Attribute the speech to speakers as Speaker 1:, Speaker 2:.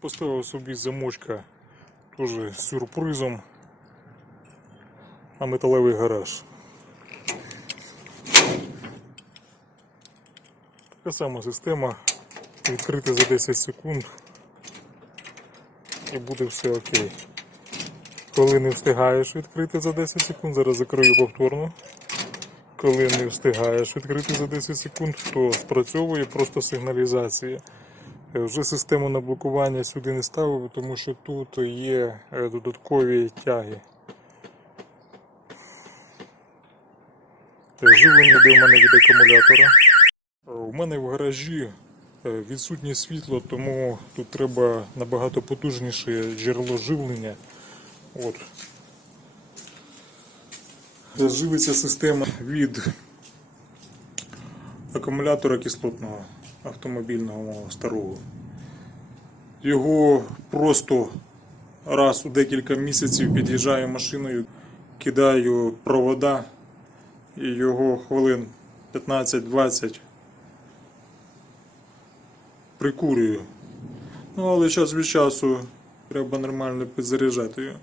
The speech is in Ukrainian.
Speaker 1: Поставив собі замочка теж сюрпризом на металевий гараж. Така сама система. Відкрити за 10 секунд і буде все окей. Коли не встигаєш відкрити за 10 секунд, зараз закрию повторно. Коли не встигаєш відкрити за 10 секунд, то спрацьовує просто сигналізація. Е, Вже систему на блокування сюди не ставив, тому що тут є е, додаткові тяги. Е, Живлення йде в мене від акумулятора. У мене в гаражі відсутнє світло, тому тут треба набагато потужніше джерело живлення. От. Е, Живиться система від акумулятора кислотного автомобільного старого. Його просто раз у декілька місяців під'їжджаю машиною, кидаю провода і його хвилин 15-20 прикурюю. Ну, але час від часу треба нормально підзаряджати його.